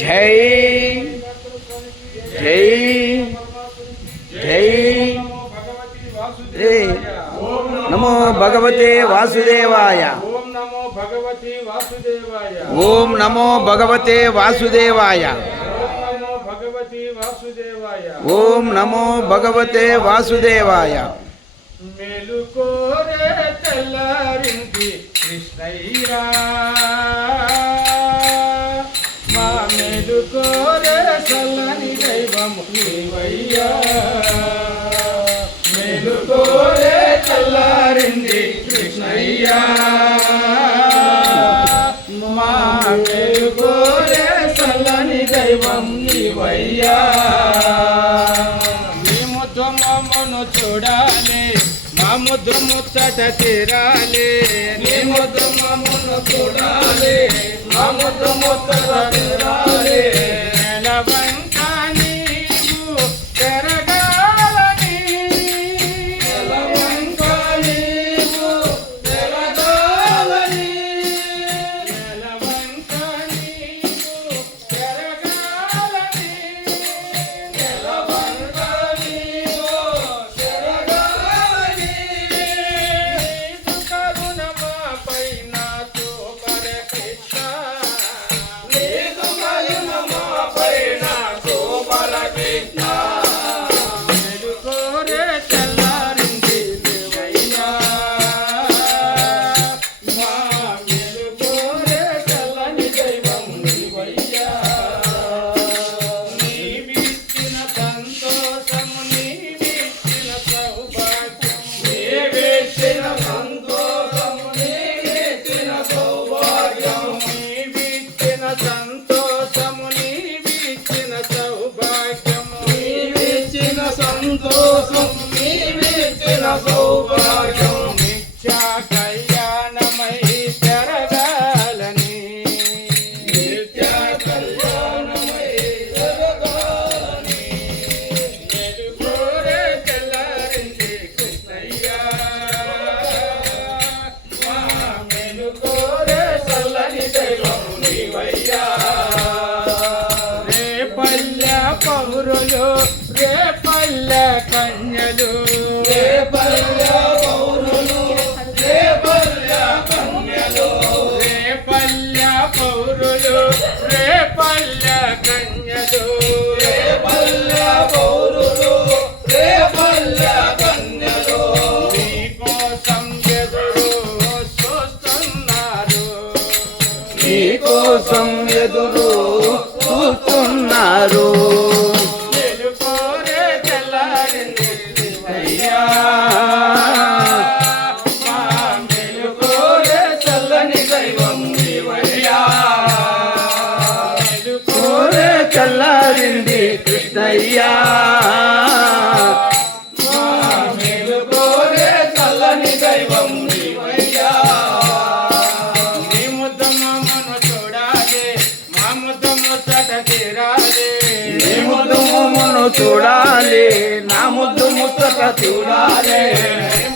జై జై జై జై నమో భగవతే వాసుదేవాయ ఓం నమో భగవతి వాసుదేవాయ ఓం నమో భగవతే వాసుదేవాయ ఓం నమో భగవతి వాసుదేవాయ ఓం నమో భగవతే వాసుదేవాయ. మెలుకోరే తెల్లారింది కృష్ణయ్యా. మా మెలుకోరే చల్లని దైవము నీవయ్యా. మెలుకోరే తెల్లారింది కృష్ణయ్యా. మా మెలుకోరే చల్లని దైవం నీవయ్యా నీ ముద్దు చూడాలి మా ముద్దు ముచ్చట తీరాలి. నీ ముద్దు చూడాలి మా ముద్దు ముచ్చట తీరాలి. పల్లె కన్యలు. రే పల్లె పౌరులు రే పల్లె కన్యలు. రే పల్లె పౌరులు రే పల్లె కన్యలు. రే పల్లె పౌరులు రే పల్లె కన్యలు. నీకోసం ఎదురు చూస్తున్నారు. నీకోసం ఎదురు మా మామను చూడాలి మా నీ ముద్దు మొమ్మను ముచ్చట చూడాలి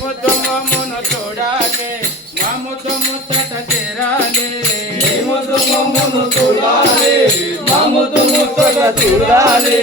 ముద్ద మామను చూడాలి మా ముద్ద ముచ్చట తీరాలి. నీ ముద్దు మొమ్మను చూడాలి నా ముద్దు ముచ్చట చూడాలి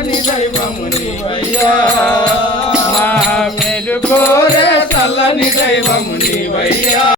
నీ దైవము నీవయ్యా. మా మేలు కోరే చల్లని దైవము నీవయ్యా.